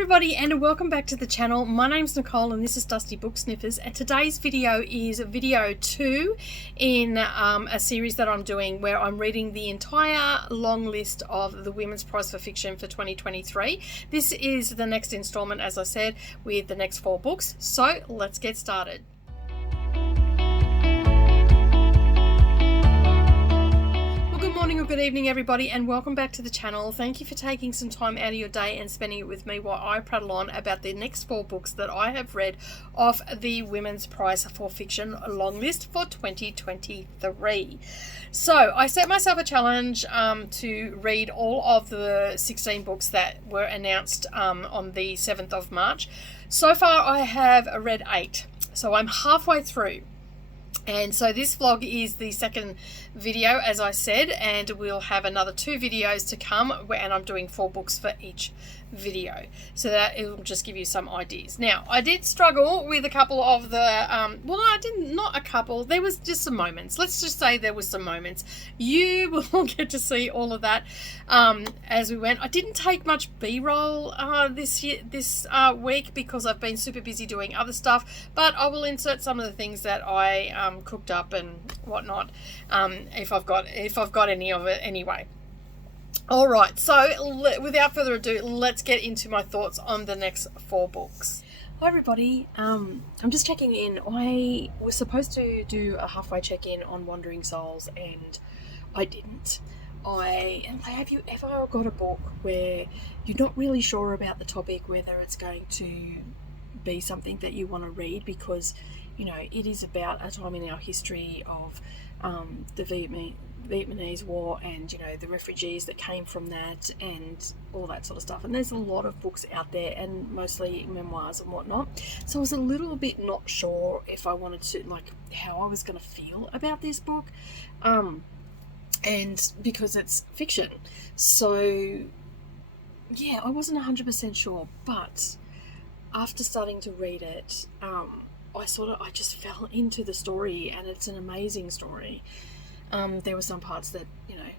everybody, and welcome back to the channel. My name's Nicole and this is Dusty Book Sniffers, and today's video is video 2 in a series that I'm doing where I'm reading the entire long list of the Women's Prize for Fiction for 2023. This is the next installment, as I said, with the next 4 books. So let's get started. Good morning or good evening, everybody, and welcome back to the channel. Thank you for taking some time out of your day and spending it with me while I prattle on about the next 4 books that I have read off the Women's Prize for Fiction long list for 2023. So I set myself a challenge to read all of the 16 books that were announced on the 7th of March. So far I have read 8, so I'm halfway through. And so this vlog is the second video, as I said, and we'll have another 2 videos to come, and I'm doing 4 books for each video, so that it will just give you some ideas. Now, I did struggle with a couple of the, well, I didn't, not a couple, there was just some moments. Let's just say there was some moments. You will get to see all of that as we went. I didn't take much B-roll this week because I've been super busy doing other stuff, but I will insert some of the things that I cooked up and whatnot if I've got any of it anyway. Alright, so without further ado, let's get into my thoughts on the next 4 books. Hi everybody, I'm just checking in. I was supposed to do a halfway check-in on Wandering Souls and I didn't. Have you ever got a book where you're not really sure about the topic, whether it's going to be something that you want to read because, you know, it is about a time in our history of the Vietnamese War and, you know, the refugees that came from that and all that sort of stuff. And there's a lot of books out there and mostly memoirs and whatnot. So I was a little bit not sure if I wanted to, like, how I was going to feel about this book. And because it's fiction. So, yeah, I wasn't 100% sure. But after starting to read it, I just fell into the story, and it's an amazing story. There were some parts that, you know,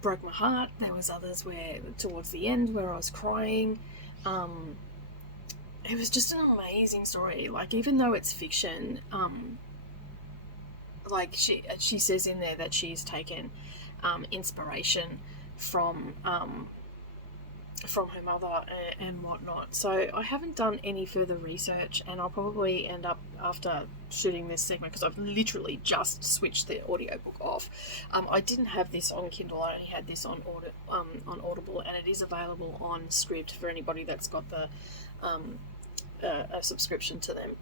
broke my heart. There was others where, towards the end, where I was crying. It was just an amazing story. Like, even though it's fiction, like she says in there that she's taken inspiration from her mother and whatnot. So I haven't done any further research, and I'll probably end up, after shooting this segment, because I've literally just switched the audiobook off. I didn't have this on Kindle, I only had this on Audible, and it is available on Script for anybody that's got the a subscription to them.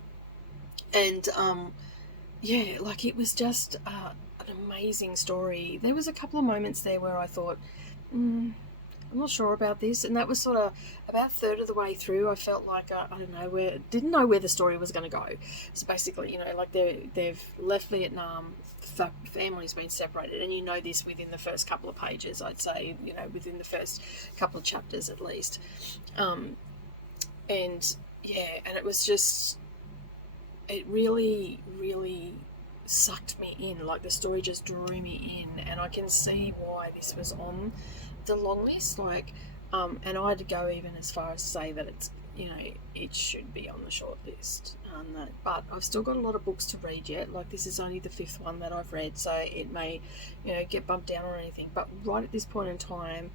And yeah, like, it was just an amazing story. There was a couple of moments there where I thought, I'm not sure about this, and that was sort of about a third of the way through. I felt like didn't know where the story was going to go. So basically, you know, like they've left Vietnam, family's been separated, and you know this within the first couple of pages. I'd say, you know, within the first couple of chapters at least. And yeah, and it was just, it really, really sucked me in. Like, the story just drew me in, and I can see why this was on the long list. Like, and I'd go even as far as to say that it's, you know, it should be on the short list. But I've still got a lot of books to read yet. Like, this is only the 5th one that I've read, so it may, you know, get bumped down or anything. But right at this point in time,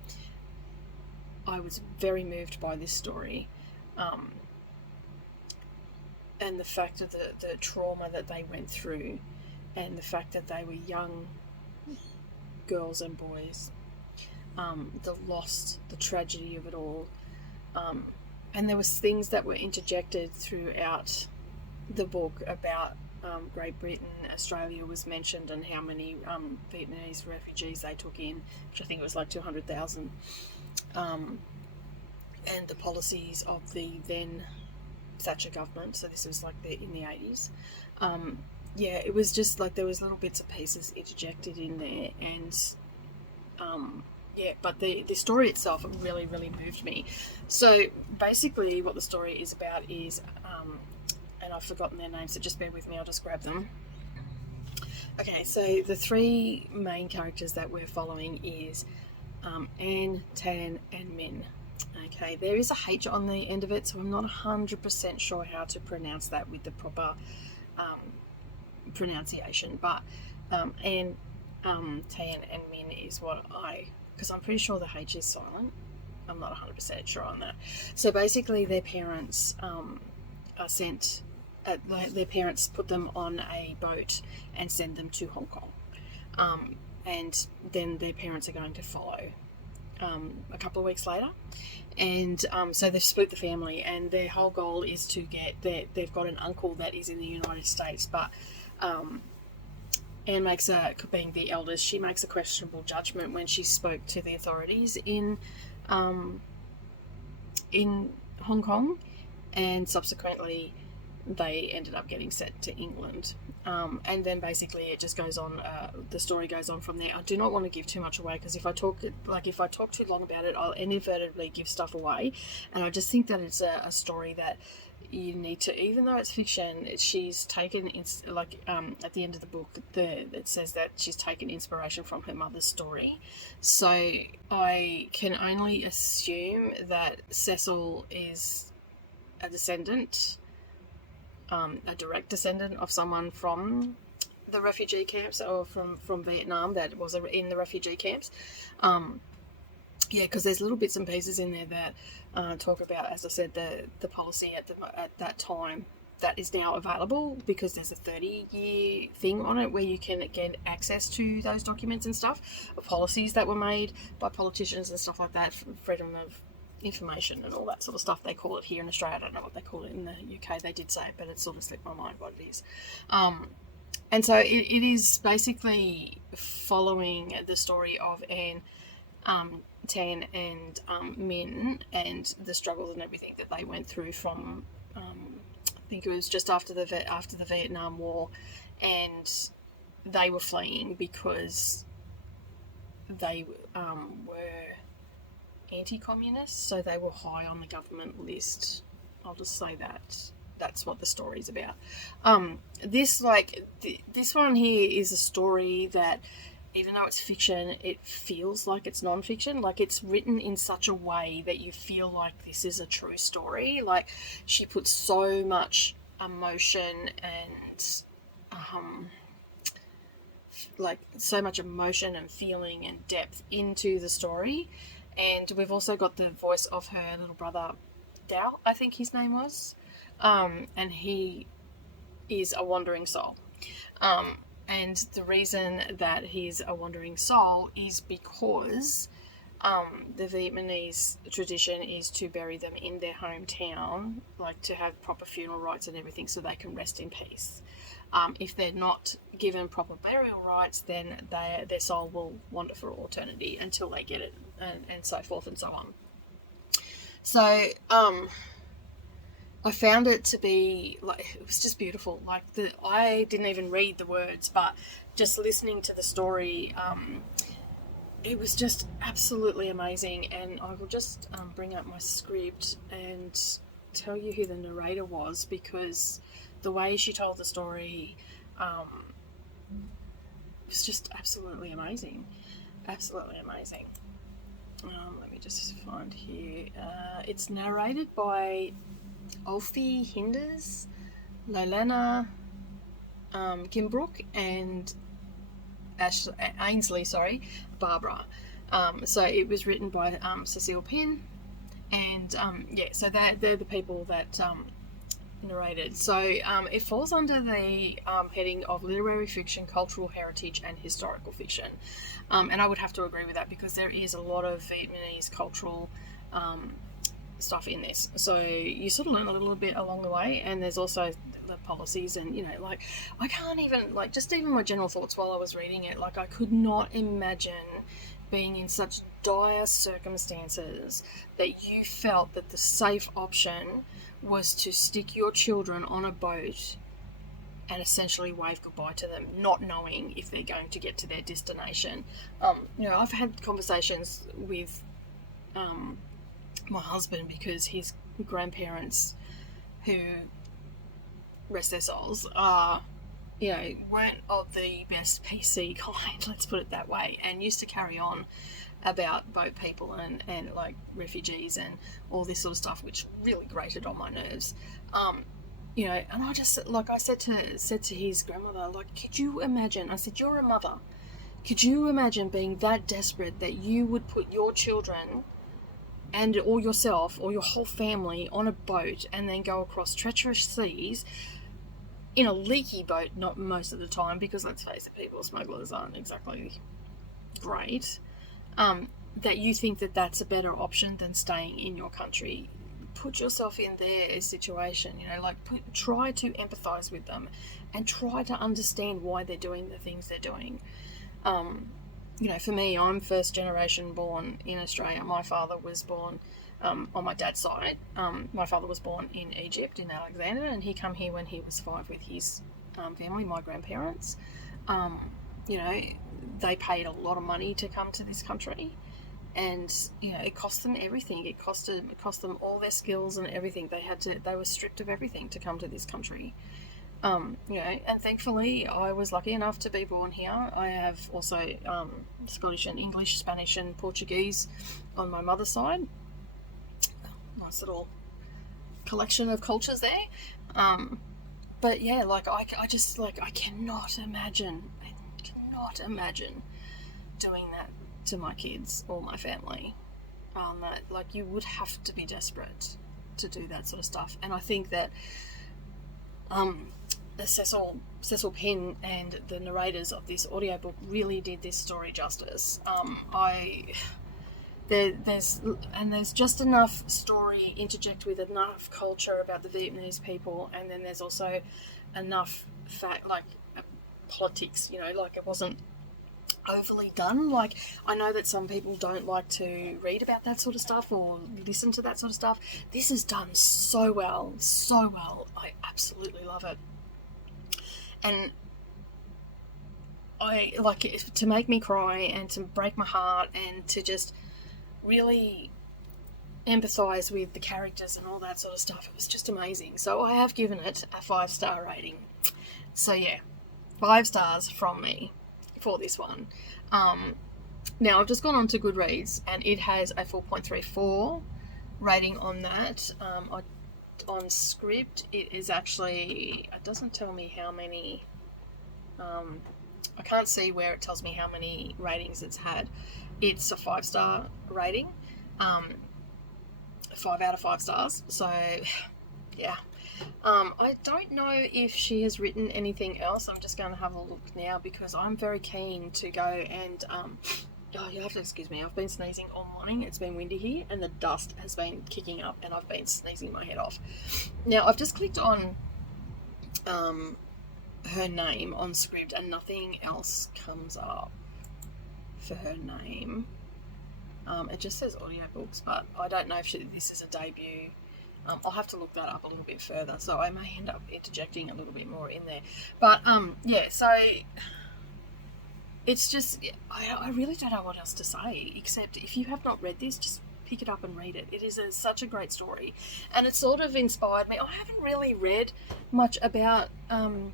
I was very moved by this story, and the fact of the trauma that they went through, and the fact that they were young girls and boys. The loss, the tragedy of it all, and there was things that were interjected throughout the book about Great Britain. Australia was mentioned, and how many Vietnamese refugees they took in, which I think it was like 200,000, and the policies of the then Thatcher government. So this was like in the 80s. Yeah, it was just like there was little bits and pieces interjected in there, and yeah, but the story itself really, really moved me. So basically what the story is about is, and I've forgotten their names, so just bear with me, I'll just grab them. Okay, so the 3 main characters that we're following is Anne, Tan and Min. Okay, there is a H on the end of it, so I'm not 100% sure how to pronounce that with the proper pronunciation, but and Tan and Min is what because I'm pretty sure the H is silent. I'm not 100% sure on that. So basically their parents are sent, their parents put them on a boat and send them to Hong Kong. And then their parents are going to follow a couple of weeks later. And so they've split the family, and their whole goal is to they've got an uncle that is in the United States, but Anne being the eldest, she makes a questionable judgment when she spoke to the authorities in Hong Kong, and subsequently they ended up getting sent to England. And then basically it just goes on, the story goes on from there. I do not want to give too much away, because if I talk too long about it, I'll inadvertently give stuff away. And I just think that it's a story that you need to, even though it's fiction, she's taken, at the end of the book, it says that she's taken inspiration from her mother's story. So I can only assume that Cecil is a descendant, a direct descendant of someone from the refugee camps, or from Vietnam that was in the refugee camps. Because there's little bits and pieces in there that talk about, as I said, the policy at that time that is now available, because there's a 30-year thing on it where you can get access to those documents and stuff, of policies that were made by politicians and stuff like that, freedom of information and all that sort of stuff. They call it here in Australia. I don't know what they call it in the UK. They did say it, but it sort of slipped my mind what it is. And so it is basically following the story of Anne, Tan and Min, and the struggles and everything that they went through from, I think it was just after the Vietnam War, and they were fleeing because they were anti-communist, so they were high on the government list. I'll just say that. That's what the story's about. This one here is a story that, even though it's fiction, it feels like it's non-fiction. Like, it's written in such a way that you feel like this is a true story. Like, she puts so much emotion and so much emotion and feeling and depth into the story. And we've also got the voice of her little brother, Dao, I think his name was. And he is a wandering soul. And the reason that he's a wandering soul is because the Vietnamese tradition is to bury them in their hometown, like to have proper funeral rites and everything, so they can rest in peace. If they're not given proper burial rites, then their soul will wander for eternity until they get it, and so forth and so on. So I found it to be, like, it was just beautiful. Like, I didn't even read the words, but just listening to the story, it was just absolutely amazing. And I will just bring up my script and tell you who the narrator was, because the way she told the story was just absolutely amazing. Absolutely amazing. Let me just find here. It's narrated by Alfie Hinders, Lolana Kimbrook, and Ainsley, Barbara. So it was written by Cecile Pin, and so they're the people that narrated. So it falls under the heading of literary fiction, cultural heritage, and historical fiction. And I would have to agree with that, because there is a lot of Vietnamese cultural stuff in this. So you sort of learn a little bit along the way, and there's also the policies, and I can't even, just even my general thoughts while I was reading it, I could not imagine being in such dire circumstances that you felt that the safe option was to stick your children on a boat and essentially wave goodbye to them, not knowing if they're going to get to their destination. I've had conversations with my husband, because his grandparents, who, rest their souls, weren't of the best PC kind, let's put it that way, and used to carry on about boat people and like refugees and all this sort of stuff, which really grated on my nerves. You know, and I just, like I said to his grandmother, like, could you imagine? I said, you're a mother. Could you imagine being that desperate that you would put your children and or yourself or your whole family on a boat and then go across treacherous seas in a leaky boat? Not most of the time, because let's face it, people smugglers aren't exactly great. That you think that that's a better option than staying in your country. Put yourself in their situation, you know, like try to empathize with them and try to understand why they're doing the things they're doing. You know, for me, I'm first generation born in Australia. My father was born on my dad's side. My father was born in Egypt, in Alexandria, and he came here when he was 5 with his family, my grandparents. You know, they paid a lot of money to come to this country, and you know, it cost them everything. It cost them all their skills and everything. They were stripped of everything to come to this country. You know, and thankfully I was lucky enough to be born here. I have also Scottish and English, Spanish and Portuguese on my mother's side. Nice little collection of cultures there. But yeah, like I just, like, I cannot imagine doing that to my kids or my family. Like, you would have to be desperate to do that sort of stuff. And I think that Cecil Penn and the narrators of this audiobook really did this story justice. There's just enough story interject with enough culture about the Vietnamese people, and then there's also enough fact, like politics, you know, like it wasn't overly done. Like, I know that some people don't like to read about that sort of stuff or listen to that sort of stuff. This is done so well. I absolutely love it. And I like it to make me cry and to break my heart and to just really empathize with the characters and all that sort of stuff. It was just amazing. So I have given it a 5-star rating. So yeah, 5 stars from me for this one. Now I've just gone on to Goodreads and it has a 4.34 rating on that. On Script it is actually, it doesn't tell me how many, I can't see where it tells me how many ratings it's had. It's a 5-star rating, 5 out of 5 stars. So yeah, I don't know if she has written anything else. I'm just going to have a look now because I'm very keen to go and oh, you have to excuse me, I've been sneezing all morning. It's been windy here and the dust has been kicking up and I've been sneezing my head off. Now I've just clicked on her name on Script and nothing else comes up for her name. It just says audiobooks, but I don't know if this is a debut. I'll have to look that up a little bit further, so I may end up interjecting a little bit more in there. But yeah, so it's just, I really don't know what else to say, except if you have not read this, just pick it up and read it. It is such a great story, and it sort of inspired me. I haven't really read much about the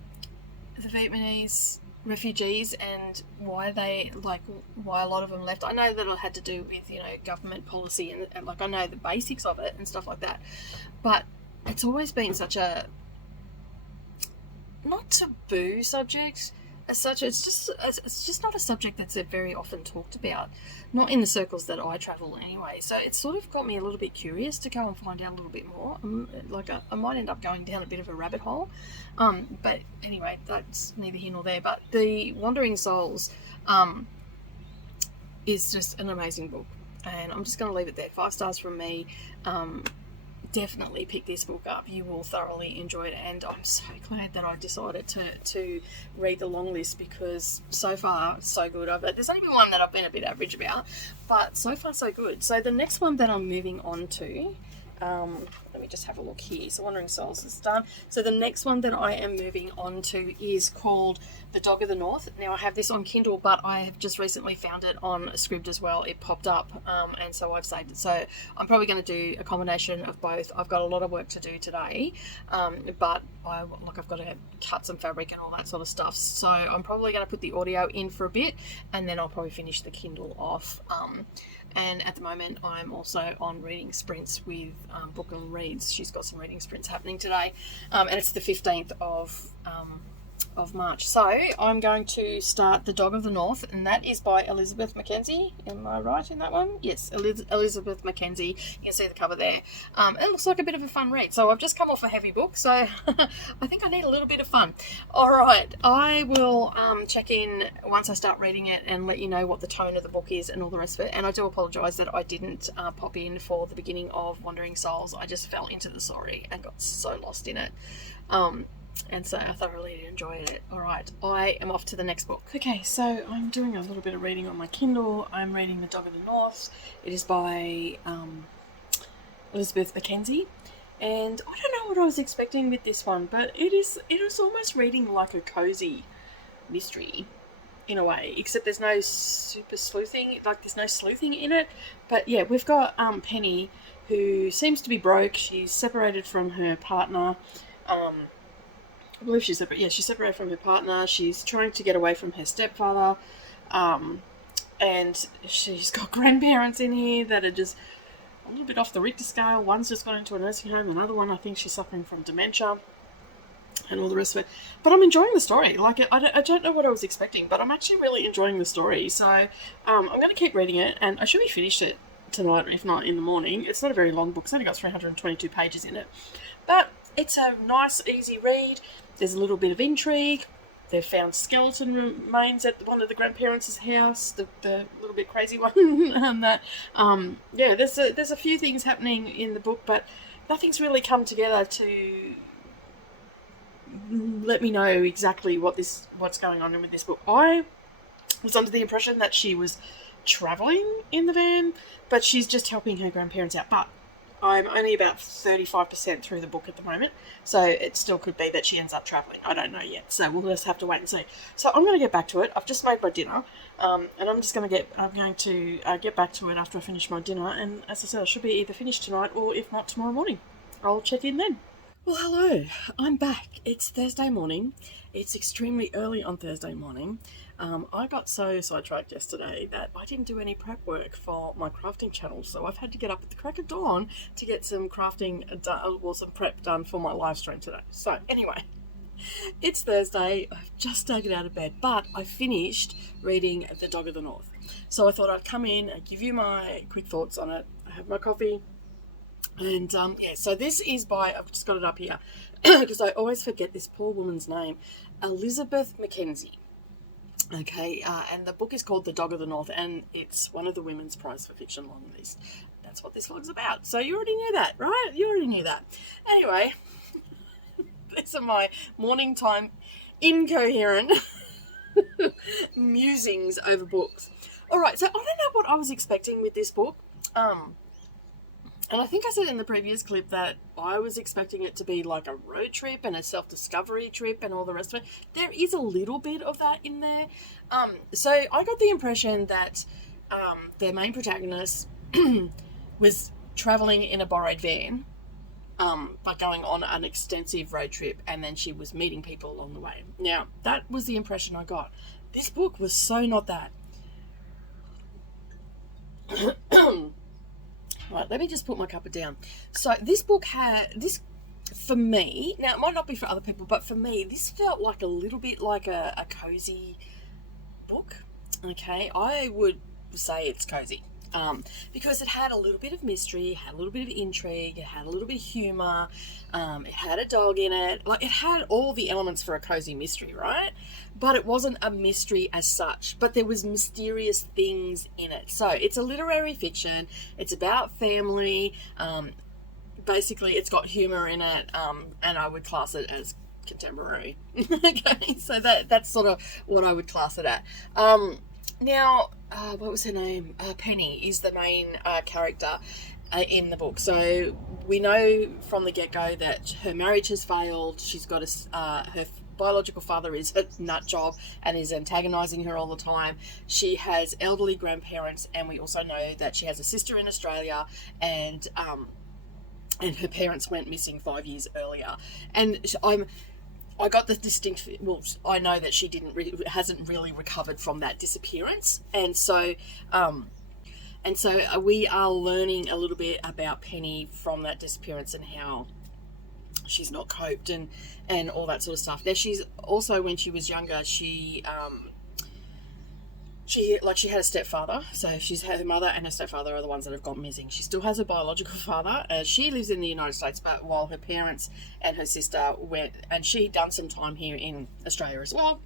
Vietnamese refugees and why a lot of them left. I know that it had to do with, you know, government policy and like I know the basics of it and stuff like that, but it's always been such a not taboo subject as such. It's just not a subject that's very often talked about, not in the circles that I travel anyway. So it sort of got me a little bit curious to go and find out a little bit more. Like I might end up going down a bit of a rabbit hole, but anyway, that's neither here nor there. But The Wandering Souls is just an amazing book, and I'm just going to leave it there. 5 stars from me. Definitely pick this book up. You will thoroughly enjoy it, and I'm so glad that I decided to read the long list because so far so good. There's only been one that I've been a bit average about, but so far so good. So the next one that I'm moving on to, let me me just have a look here. So Wandering Souls is done. So the next one that I am moving on to is called The Dog of the North. Now I have this on Kindle, but I have just recently found it on Scribd as well. It popped up, and so I've saved it. So I'm probably going to do a combination of both. I've got a lot of work to do today, but I've got to cut some fabric and all that sort of stuff. So I'm probably going to put the audio in for a bit, and then I'll probably finish the Kindle off. And at the moment, I'm also on reading sprints with Brooklyn Reads. She's got some reading sprints happening today, and it's the 15th of March. So I'm going to start The Dog of the North, and that is by Elizabeth Mackenzie. Am I right in that one? Yes, Elizabeth Mackenzie. You can see the cover there. It looks like a bit of a fun read. So I've just come off a heavy book, so I think I need a little bit of fun. All right, I will check in once I start reading it and let you know what the tone of the book is and all the rest of it. And I do apologise that I didn't pop in for the beginning of Wandering Souls. I just fell into the story and got so lost in it. And so I thoroughly enjoyed it. All right, I am off to the next book. Okay, so I'm doing a little bit of reading on my Kindle. I'm reading The Dog of the North. It is by Elizabeth Mackenzie. And I don't know what I was expecting with this one, but it is almost reading like a cozy mystery in a way, except there's no super sleuthing, like there's no sleuthing in it. But yeah, we've got Penny, who seems to be broke. She's separated from her partner. I believe she's separated from her partner. She's trying to get away from her stepfather, and she's got grandparents in here that are just a little bit off the Richter scale. One's just gone into a nursing home. Another one, I think she's suffering from dementia and all the rest of it. But I'm enjoying the story. Like, I don't know what I was expecting, but I'm actually really enjoying the story. So I'm going to keep reading it, and I should be finished it tonight, if not in the morning. It's not a very long book. It's only got 322 pages in it. But it's a nice, easy read. There's a little bit of intrigue. They've found skeleton remains at one of the grandparents' house, the little bit crazy one. And that, there's a few things happening in the book, but nothing's really come together to let me know exactly what's going on with this book. I was under the impression that she was travelling in the van, but she's just helping her grandparents out. But I'm only about 35% through the book at the moment, so it still could be that she ends up travelling. I don't know yet, so we'll just have to wait and see. So I'm going to get back to it. I've just made my dinner, and I'm going to get back to it after I finish my dinner. And as I said, I should be either finished tonight or, if not, tomorrow morning. I'll check in then. Well, hello. I'm back. It's Thursday morning. It's extremely early on Thursday morning. I got so sidetracked yesterday that I didn't do any prep work for my crafting channel, so I've had to get up at the crack of dawn to get some crafting done, some prep done for my live stream today. So anyway, it's Thursday. I've just taken out of bed, but I finished reading The Dog of the North. So I thought I'd come in and give you my quick thoughts on it. I have my coffee, and so this is by, I've just got it up here because I always forget this poor woman's name, Elizabeth Mackenzie. Okay, and the book is called The Dog of the North, and it's one of the Women's Prize for Fiction long list. That's what this vlog's about. So you already knew that, right? You already knew that. Anyway, these are my morning time incoherent musings over books. All right, so I don't know what I was expecting with this book. And I think I said in the previous clip that I was expecting it to be like a road trip and a self-discovery trip and all the rest of it. There is a little bit of that in there. So I got the impression that their main protagonist was travelling in a borrowed van, but going on an extensive road trip, and then she was meeting people along the way. Now, that was the impression I got. This book was so not that. Right, let me just put my cuppa down. So this book for me, now it might not be for other people, but for me, this felt like a little bit like a cozy book. Okay, I would say it's cozy. Because it had a little bit of mystery, it had a little bit of intrigue, it had a little bit of humour, it had a dog in it. Like, it had all the elements for a cozy mystery, right? But it wasn't a mystery as such, but there was mysterious things in it. So it's a literary fiction, it's about family, basically it's got humour in it, and I would class it as contemporary. Okay, so that's sort of what I would class it at. Now, what was her name? Penny is the main character. in the book. So we know from the get-go that her marriage has failed. She's got her biological father is a nut job and is antagonizing her all the time. She has elderly grandparents, and we also know that she has a sister in Australia, and her parents went missing 5 years earlier. And I got the distinct, well, I know that she hasn't really recovered from that disappearance, and so we are learning a little bit about Penny from that disappearance and how she's not coped and all that sort of stuff. Now, she's also, when she was younger, she had a stepfather. So her mother and her stepfather are the ones that have gone missing. She still has a biological father. She lives in the United States, but while her parents and her sister went, and she'd done some time here in Australia as well,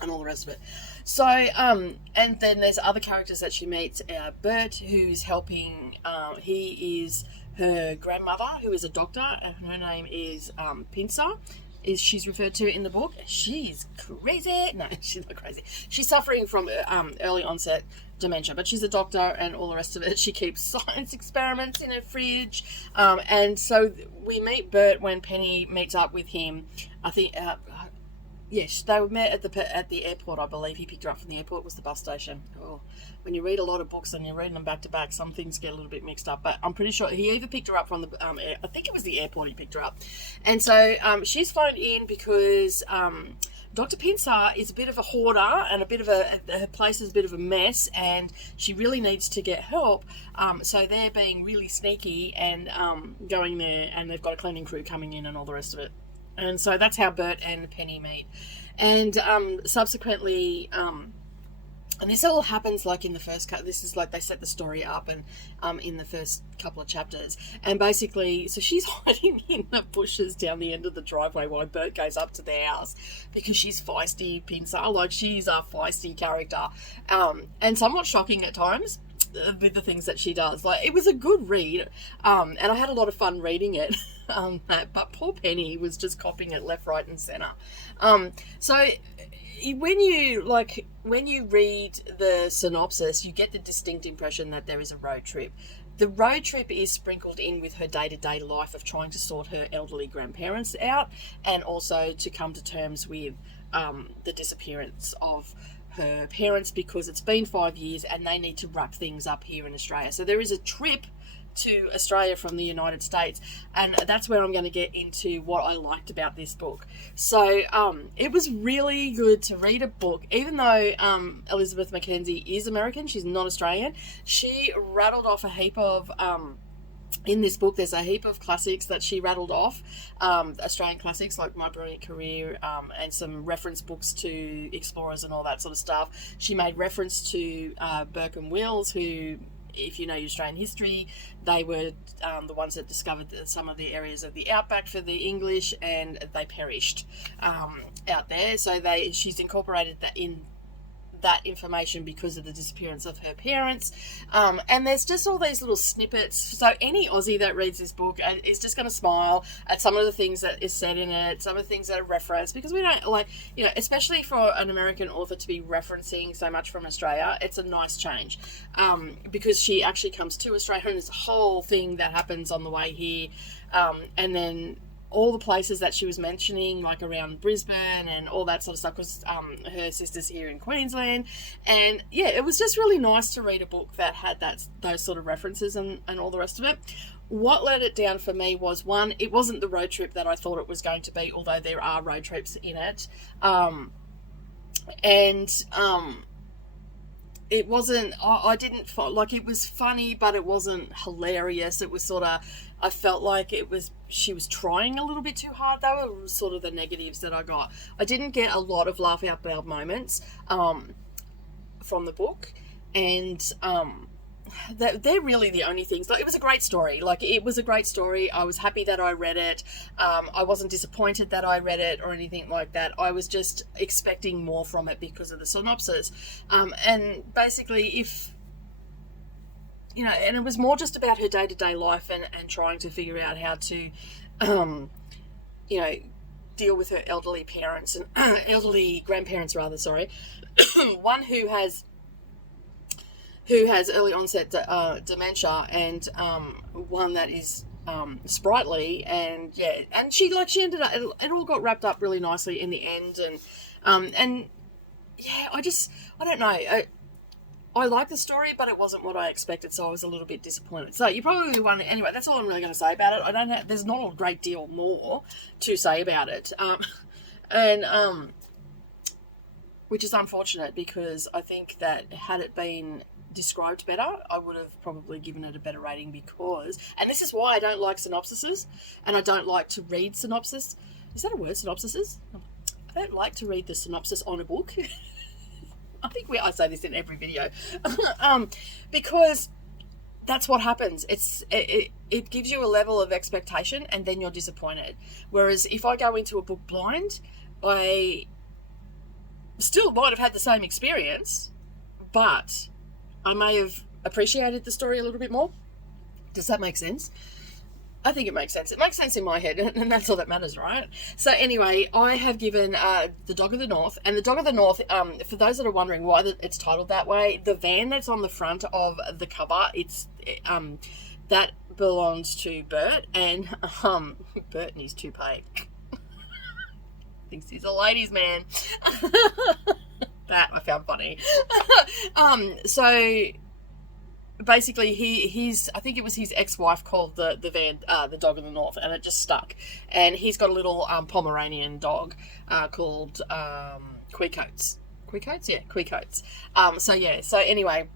and all the rest of it. So, and then there's other characters that she meets. Bert, who's helping, he is her grandmother, who is a doctor, and her name is Pincer, she's referred to in the book. She's crazy. No, she's not crazy. She's suffering from early onset dementia, but she's a doctor and all the rest of it. She keeps science experiments in her fridge. And so we meet Bert when Penny meets up with him. I think... yes, they were met at the airport, I believe. He picked her up from the airport. It was the bus station. Oh, when you read a lot of books and you're reading them back to back, some things get a little bit mixed up. But I'm pretty sure he either picked her up from the... I think it was the airport he picked her up. And so she's flown in because Dr. Pincer is a bit of a hoarder and her place is a bit of a mess, and she really needs to get help. So they're being really sneaky and going there, and they've got a cleaning crew coming in and all the rest of it. And so that's how Bert and Penny meet. And subsequently, and this all happens like in the first this is like they set the story up and in the first couple of chapters. And basically, so she's hiding in the bushes down the end of the driveway while Bert goes up to their house because she's feisty, Pincer. Like, she's a feisty character, and somewhat shocking at times with the things that she does. Like, it was a good read, and I had a lot of fun reading it. But poor Penny was just copying it left, right, and centre. So when you read the synopsis, you get the distinct impression that there is a road trip. The road trip is sprinkled in with her day-to-day life of trying to sort her elderly grandparents out, and also to come to terms with the disappearance of her parents, because it's been 5 years and they need to wrap things up here in Australia. So there is a trip to Australia from the United States, and that's where I'm going to get into what I liked about this book. So it was really good to read a book, even though Elizabeth Mackenzie is American, she's not Australian. She rattled off a heap of in this book, there's a heap of classics that she rattled off, Australian classics like My Brilliant Career, and some reference books to explorers and all that sort of stuff. She made reference to Burke and Wills, who, if you know your Australian history, they were the ones that discovered some of the areas of the outback for the English, and they perished out there. So she's incorporated that in that information because of the disappearance of her parents. And there's just all these little snippets. So any Aussie that reads this book is just going to smile at some of the things that is said in it, some of the things that are referenced, because we don't especially for an American author to be referencing so much from Australia, it's a nice change. Because she actually comes to Australia, and there's a whole thing that happens on the way here. And then all the places that she was mentioning, like around Brisbane and all that sort of stuff, because her sister's here in Queensland. And yeah, it was just really nice to read a book that had those sort of references and all the rest of it. What let it down for me was, one, it wasn't the road trip that I thought it was going to be, although there are road trips in it. It wasn't, I didn't feel like it was funny, but it wasn't hilarious. It was sort of, I felt like she was trying a little bit too hard, though. It was sort of the negatives that I got. I didn't get a lot of laugh out loud moments from the book, and they're really the only things. Like, it was a great story. Like, it was a great story. I was happy that I read it. I wasn't disappointed that I read it or anything like that. I was just expecting more from it because of the synopsis. And basically, and it was more just about her day-to-day life and trying to figure out how to, deal with her elderly parents and elderly grandparents, rather, sorry. One who who has early onset dementia, and one that is sprightly, and she ended up, it all got wrapped up really nicely in the end, and yeah, I don't know. I like the story, but it wasn't what I expected, so I was a little bit disappointed. So you probably wonder, anyway, that's all I'm really going to say about it. There's not a great deal more to say about it. Which is unfortunate, because I think that had it been described better, I would have probably given it a better rating, because, and this is why I don't like synopsises, and I don't like to read synopsis. Is that a word, synopsises? I don't like to read the synopsis on a book. I think I say this in every video, because that's what happens. It gives you a level of expectation, and then you're disappointed. Whereas if I go into a book blind, I still might have had the same experience, but I may have appreciated the story a little bit more. Does that make sense? I think it makes sense. It makes sense in my head, and that's all that matters, right? So anyway, I have given The Dog of the North, and The Dog of the North, for those that are wondering why it's titled that way, the van that's on the front of the cover, that belongs to Bert, and Bert and his toupee. Thinks he's a ladies' man. That I found funny. So basically, I think it was his ex-wife called the van the Dog of the North, and it just stuck. And he's got a little Pomeranian dog called Queecoats. Queecoats? Yeah, Queecoats. So anyway,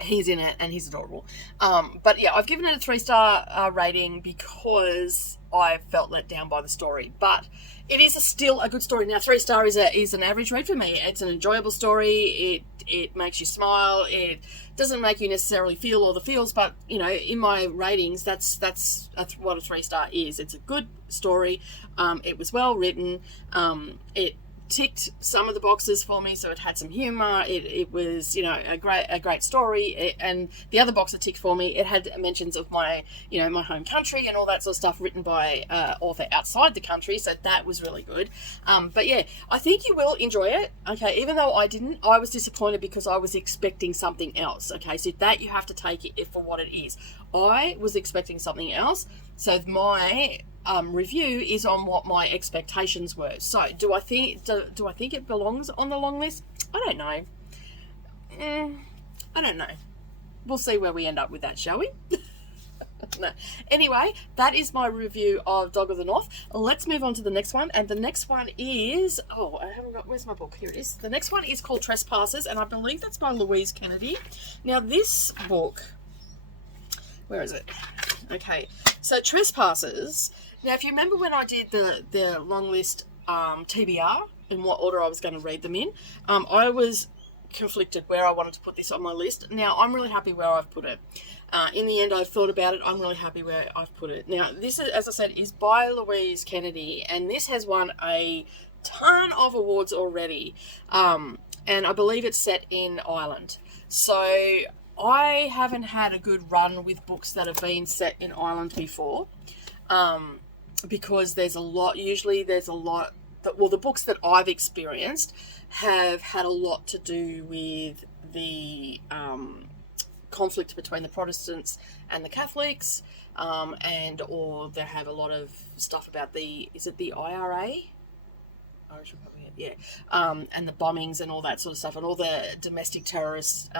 he's in it, and he's adorable. But yeah, I've given it a 3-star rating because I felt let down by the story. But it is still a good story. Now, 3-star is an average read for me. It's an enjoyable story. It makes you smile. It doesn't make you necessarily feel all the feels, but in my ratings, that's what a 3-star is. It's a good story. It was well written. It ticked some of the boxes for me, so it had some humor. It was a great story, and the other box it ticked for me, it had mentions of my my home country and all that sort of stuff, written by author outside the country, so that was really good. But yeah, I think you will enjoy it. Okay, even though I was disappointed because I was expecting something else. Okay, so that you have to take it for what it is. I was expecting something else, so my review is on what my expectations were. So do I think it belongs on the long list? I don't know. I don't know. We'll see where we end up with that, shall we? No. Anyway, that is my review of Dog of the North. Let's move on to the next one, and the next one is where's my book? Here it is. The next one is called Trespassers, and I believe that's by Louise Kennedy. Now this book, where is it? Okay, so Trespassers. Now, if you remember when I did the long list TBR and what order I was going to read them in, I was conflicted where I wanted to put this on my list. Now, I'm really happy where I've put it. In the end, I've thought about it. I'm really happy where I've put it. Now, this, as I said, is by Louise Kennedy, and this has won a ton of awards already. And I believe it's set in Ireland. So I haven't had a good run with books that have been set in Ireland before. Because the books that I've experienced have had a lot to do with the conflict between the Protestants and the Catholics, or they have a lot of stuff about the IRA? Irish Republic, yeah. And the bombings and all that sort of stuff, and all the domestic terrorists,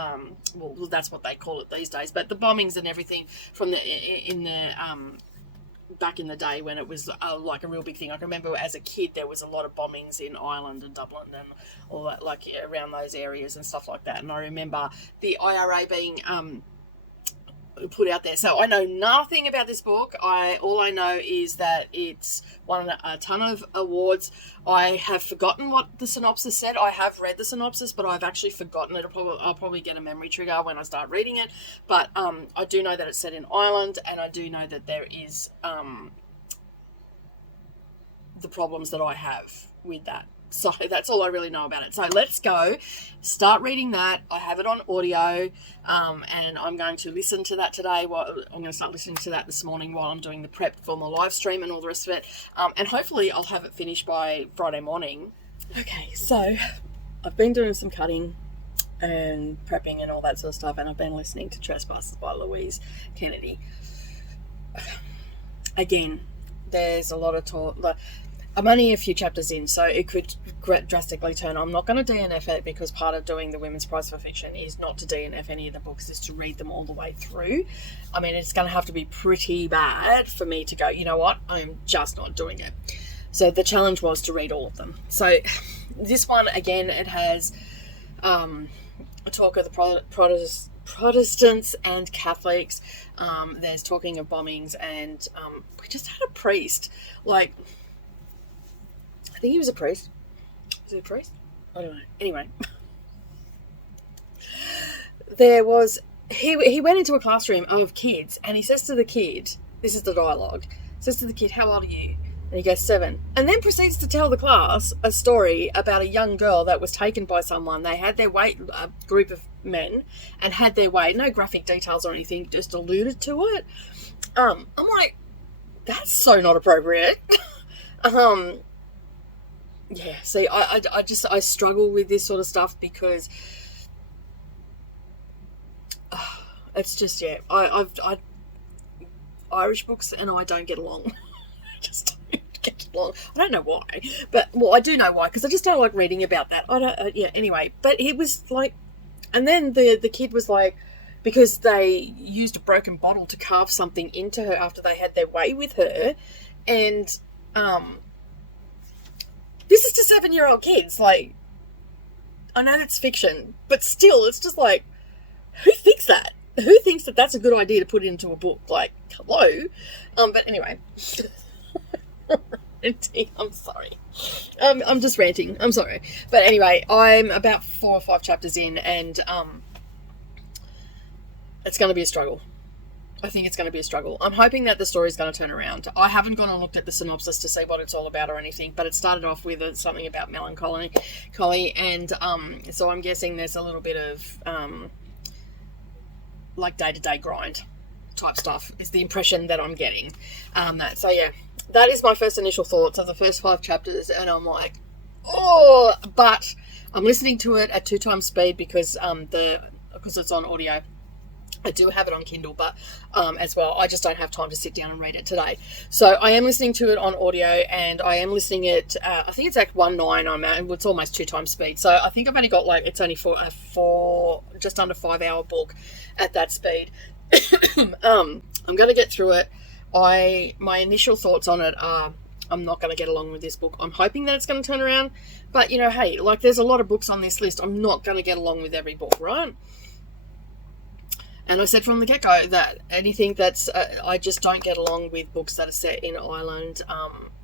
well, that's what they call it these days, but the bombings and everything from back in the day when it was like a real big thing. I can remember as a kid there was a lot of bombings in Ireland and Dublin and all that, around those areas and stuff like that. And I remember the IRA being put out there. So I know nothing about this book. All I know is that it's won a ton of awards. I have forgotten what the synopsis said. I have read the synopsis, but I've actually forgotten it. I'll probably get a memory trigger when I start reading it. But I do know that it's set in Ireland, and I do know that there is the problems that I have with that. So that's all I really know about it. So let's go start reading that. I have it on audio, and I'm going to listen to that today. I'm going to start listening to that this morning while I'm doing the prep for my live stream and all the rest of it. And hopefully I'll have it finished by Friday morning. Okay, so I've been doing some cutting, and prepping and all that sort of stuff, and I've been listening to Trespassers by Louise Kennedy. Again, there's a lot of talk. Like, I'm only a few chapters in, so it could drastically turn. I'm not going to DNF it, because part of doing the Women's Prize for Fiction is not to DNF any of the books, is to read them all the way through. I mean, it's going to have to be pretty bad for me to go, you know what, I'm just not doing it. So the challenge was to read all of them. So this one, again, it has a talk of the Protestants and Catholics. There's talking of bombings, and we just had a priest, like, I think he was a priest. Was he a priest? I don't know. Anyway, there was, he went into a classroom of kids, and he says to the kid, this is the dialogue, says to the kid, how old are you? And he goes, 7. And then proceeds to tell the class a story about a young girl that was taken by someone. They had their way, a group of men, and had their way. No graphic details or anything, just alluded to it. I'm like, that's so not appropriate. Yeah, see, I struggle with this sort of stuff, because it's just, yeah, Irish books and I don't get along. I just don't get along. I don't know why, but, well, I do know why, because I just don't like reading about that. Yeah, anyway, but it was like, and then the kid was like, because they used a broken bottle to carve something into her after they had their way with her, and, this is to 7-year-old kids. Like, I know that's fiction, but still, it's just like, who thinks that? Who thinks that that's a good idea to put into a book? Like, hello? But anyway. I'm sorry. I'm just ranting. I'm sorry. But anyway, I'm about 4 or 5 chapters in, and it's going to be a struggle. I think it's going to be a struggle. I'm hoping that the story's going to turn around. I haven't gone and looked at the synopsis to see what it's all about or anything, but it started off with something about melancholy, and so I'm guessing there's a little bit of like day-to-day grind type stuff is the impression that I'm getting. So yeah, that is my first initial thoughts of the first 5 chapters, and I'm like, oh, but I'm listening to it at 2 times speed because it's on audio. I do have it on Kindle, but as well, I just don't have time to sit down and read it today. So I am listening to it on audio, and I am listening it, I think it's Act 1-9 I'm at, and it's almost 2 times speed. So I think I've only got, like, it's only for a just under 5-hour book at that speed. I'm going to get through it. My initial thoughts on it are, I'm not going to get along with this book. I'm hoping that it's going to turn around, but, you know, hey, like, there's a lot of books on this list. I'm not going to get along with every book, right? And I said from the get-go that anything that's, I just don't get along with books that are set in Ireland.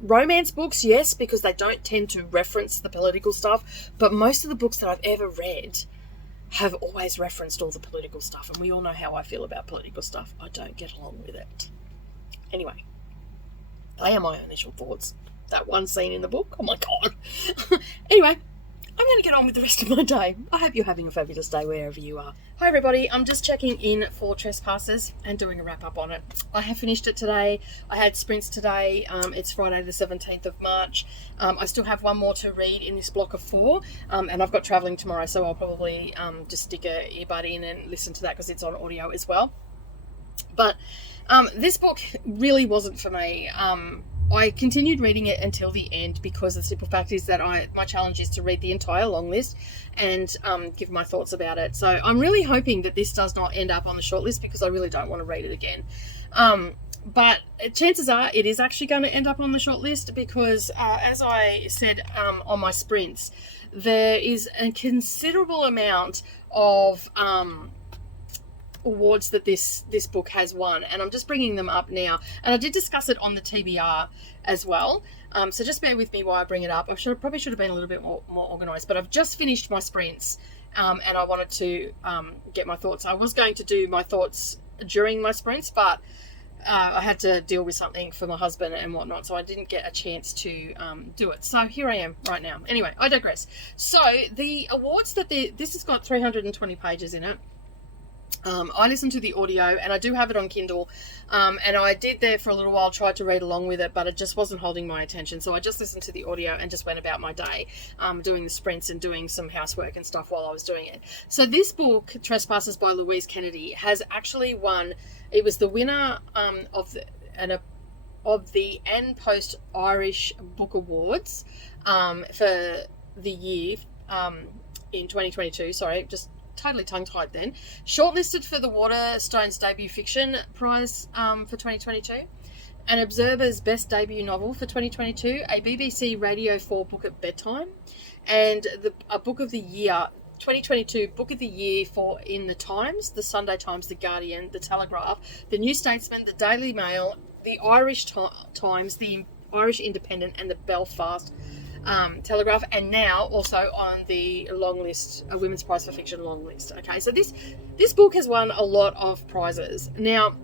Romance books, yes, because they don't tend to reference the political stuff. But most of the books that I've ever read have always referenced all the political stuff. And we all know how I feel about political stuff. I don't get along with it. Anyway, they are my initial thoughts. That one scene in the book, oh my God. Anyway, I'm going to get on with the rest of my day. I hope you're having a fabulous day wherever you are. Hi everybody, I'm just checking in for Trespassers and doing a wrap up on it. I have finished it today. I had sprints today. It's Friday the 17th of March. I still have one more to read in this block of 4, and I've got travelling tomorrow, so I'll probably just stick a earbud in and listen to that because it's on audio as well. But this book really wasn't for me. I continued reading it until the end because the simple fact is that my challenge is to read the entire long list and give my thoughts about it. So I'm really hoping that this does not end up on the shortlist because I really don't want to read it again. But chances are it is actually going to end up on the shortlist because, as I said on my sprints, there is a considerable amount of awards that this book has won, and I'm just bringing them up now, and I did discuss it on the TBR as well, so just bear with me while I bring it up. I probably should have been a little bit more organised, but I've just finished my sprints, and I wanted to get my thoughts. I was going to do my thoughts during my sprints, but I had to deal with something for my husband and whatnot, so I didn't get a chance to do it. So here I am right now. Anyway, I digress. So the awards that this has got 320 pages in it. I listened to the audio, and I do have it on Kindle, and I did there for a little while, tried to read along with it, but it just wasn't holding my attention, so I just listened to the audio and just went about my day, doing the sprints and doing some housework and stuff while I was doing it. So this book, Trespassers by Louise Kennedy, has actually won. It was the winner of the Ann Post Irish Book Awards for the year in 2022. Sorry, just totally tongue-tied then. Shortlisted for the Waterstones Debut Fiction Prize for 2022. An Observer's Best Debut Novel for 2022. A BBC Radio 4 Book at Bedtime. And a Book of the Year, 2022 Book of the Year for in the Times, the Sunday Times, the Guardian, the Telegraph, the New Statesman, the Daily Mail, the Irish Times, the Irish Independent, and the Belfast Telegraph, and now also on the long list, a Women's Prize for Fiction long list. Okay, so this book has won a lot of prizes. Now,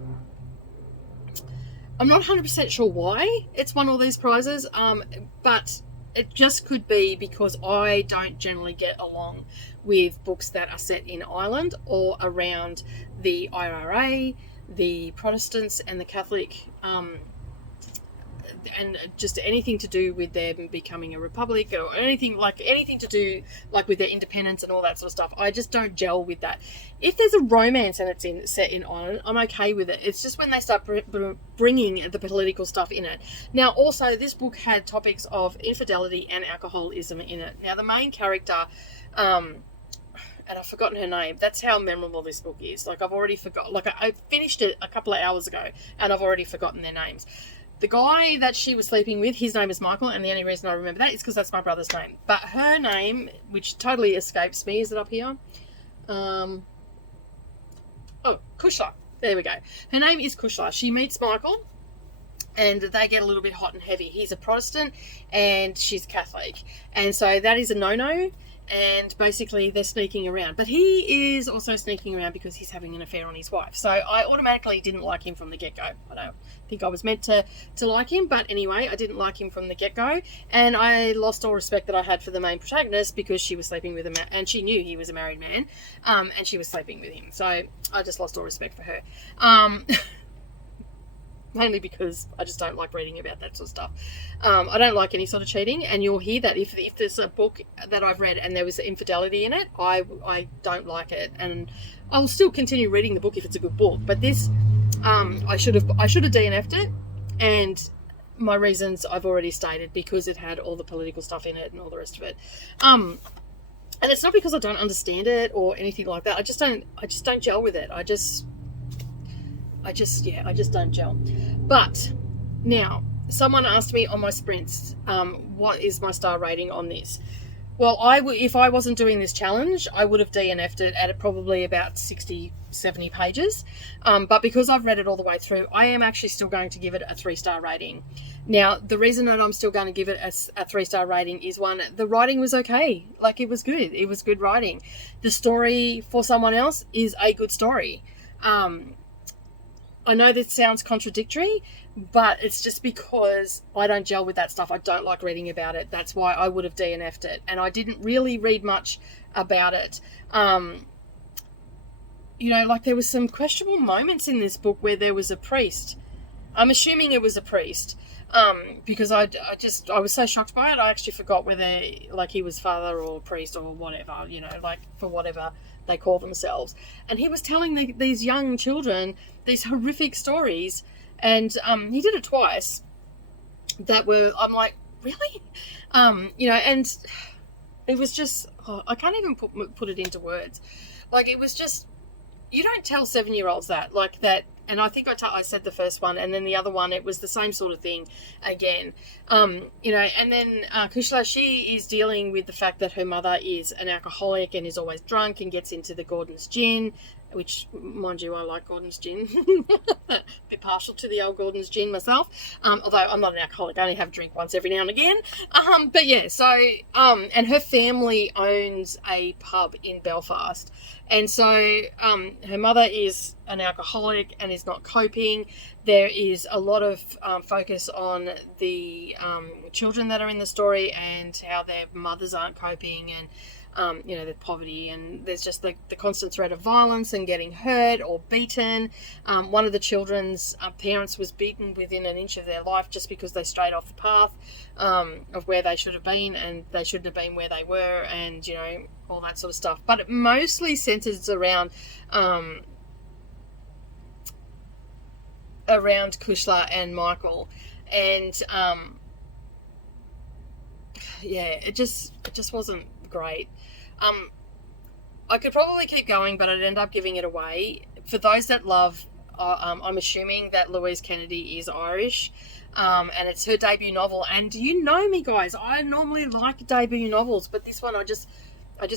I'm not 100% sure why it's won all these prizes, but it just could be because I don't generally get along with books that are set in Ireland or around the IRA, the Protestants, and the Catholic, and just anything to do with them becoming a republic, or anything to do like with their independence and all that sort of stuff. I just don't gel with that. If there's a romance and it's set in Ireland, I'm okay with it. It's just when they start bringing the political stuff in it. Now, also, this book had topics of infidelity and alcoholism in it. Now, the main character, and I've forgotten her name. That's how memorable this book is. Like, I've already forgotten. Like, I finished it a couple of hours ago, and I've already forgotten their names. The guy that she was sleeping with, his name is Michael, and the only reason I remember that is because that's my brother's name. But her name, which totally escapes me, is it up here? Kushla. There we go. Her name is Kushla. She meets Michael, and they get a little bit hot and heavy. He's a Protestant, and she's Catholic. And so that is a no-no. And basically they're sneaking around, but he is also sneaking around because he's having an affair on his wife. So I automatically didn't like him from the get-go. I don't think I was meant to like him, but anyway, I didn't like him from the get-go, and I lost all respect that I had for the main protagonist because she was sleeping with him, and she knew he was a married man, and she was sleeping with him. So I just lost all respect for her. Mainly because I just don't like reading about that sort of stuff. I don't like any sort of cheating, and you'll hear that if there's a book that I've read and there was infidelity in it, I don't like it, and I'll still continue reading the book if it's a good book. But this, I should have DNF'd it, and my reasons I've already stated, because it had all the political stuff in it and all the rest of it. And it's not because I don't understand it or anything like that. I just don't gel with it. I just don't gel. But now, someone asked me on my sprints, what is my star rating on this? Well, if I wasn't doing this challenge, I would have DNF'd it at probably about 60, 70 pages. But because I've read it all the way through, I am actually still going to give it a 3-star rating. Now, the reason that I'm still going to give it a 3-star rating is, one, the writing was okay. Like, it was good. It was good writing. The story for someone else is a good story. I know this sounds contradictory, but it's just because I don't gel with that stuff. I don't like reading about it. That's why I would have DNF'd it. And I didn't really read much about it. Like, there was some questionable moments in this book where there was a priest. I'm assuming it was a priest, because I was so shocked by it. I actually forgot whether, like, he was father or priest or whatever, for whatever they call themselves. And he was telling these young children these horrific stories, and he did it twice I'm like, really? And it was just, I can't even put it into words. Like, it was just, you don't tell 7-year-olds that, like that. And I think I said the first one, and then the other one, it was the same sort of thing again. And then Kushla, she is dealing with the fact that her mother is an alcoholic and is always drunk and gets into the Gordon's gin, which, mind you, I like Gordon's gin. A bit partial to the old Gordon's gin myself, although I'm not an alcoholic. I only have a drink once every now and again. But yeah, so, and her family owns a pub in Belfast. And so her mother is an alcoholic and is not coping. There is a lot of focus on the children that are in the story and how their mothers aren't coping. the poverty, and there's just the constant threat of violence and getting hurt or beaten. One of the children's parents was beaten within an inch of their life just because they strayed off the path of where they should have been, and they shouldn't have been where they were, and all that sort of stuff. But it mostly centers around Kushla and Michael, and it just wasn't great. I could probably keep going, but I'd end up giving it away. For those that love, I'm assuming that Louise Kennedy is Irish, and it's her debut novel. And you know me, guys, I normally like debut novels, but this one I just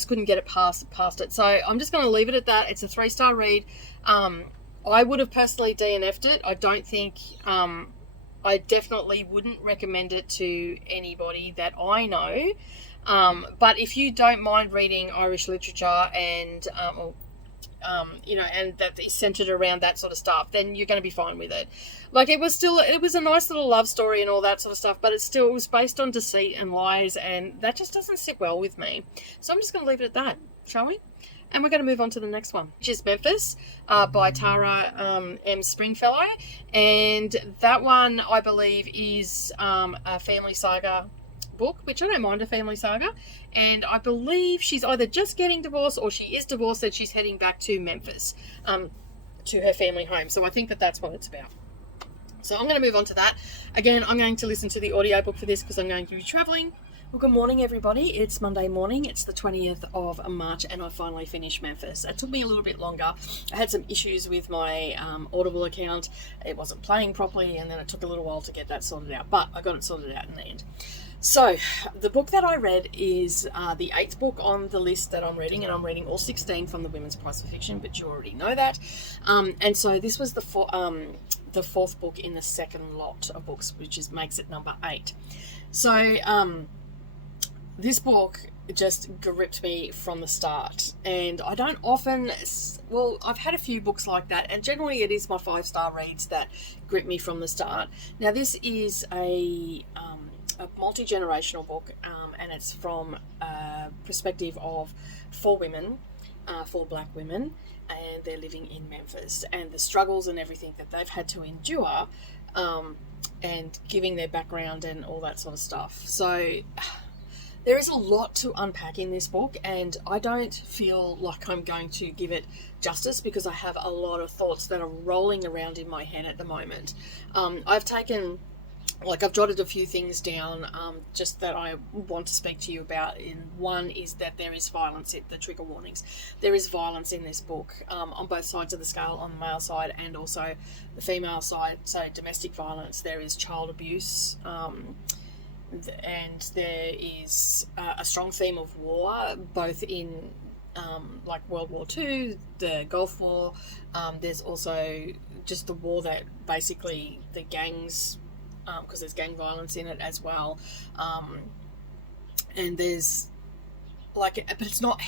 couldn't get it past it. So I'm just going to leave it at that. It's a 3-star read. I would have personally DNF'd it. I don't think, I definitely wouldn't recommend it to anybody that I know. But if you don't mind reading Irish literature and, and that is centered around that sort of stuff, then you're going to be fine with it. Like, it was a nice little love story and all that sort of stuff, but it was based on deceit and lies, and that just doesn't sit well with me. So I'm just going to leave it at that, shall we? And we're going to move on to the next one, which is Memphis by Tara M. Stringfellow. And that one, I believe, is a family saga book, which I don't mind a family saga. And I believe she's either just getting divorced or she is divorced and she's heading back to Memphis, to her family home. So I think that's what it's about. So I'm going to move on to that. Again, I'm going to listen to the audiobook for this because I'm going to be traveling. Well, good morning, everybody. It's Monday morning. It's the 20th of March, and I finally finished Memphis. It took me a little bit longer. I had some issues with my Audible account. It wasn't playing properly, and then it took a little while to get that sorted out, but I got it sorted out in the end. So, the book that I read is the 8th book on the list that I'm reading, and I'm reading all 16 from the Women's Prize for Fiction, but you already know that. And so this was the 4th book in the second lot of books, which makes it number 8. So, this book just gripped me from the start, and I don't often, I've had a few books like that, and generally it is my 5-star reads that grip me from the start. Now, this is a multi-generational book, and it's from a perspective of 4 women, 4 black women, and they're living in Memphis, and the struggles and everything that they've had to endure, and giving their background and all that sort of stuff. So there is a lot to unpack in this book, and I don't feel like I'm going to give it justice because I have a lot of thoughts that are rolling around in my head at the moment. I've jotted a few things down just that I want to speak to you about. And one is that there is violence, the trigger warnings. There is violence in this book on both sides of the scale, on the male side and also the female side. So domestic violence, there is child abuse, and there is a strong theme of war, both in World War II, the Gulf War. There's also just the war that basically the gangs, because there's gang violence in it as well, and there's but it's not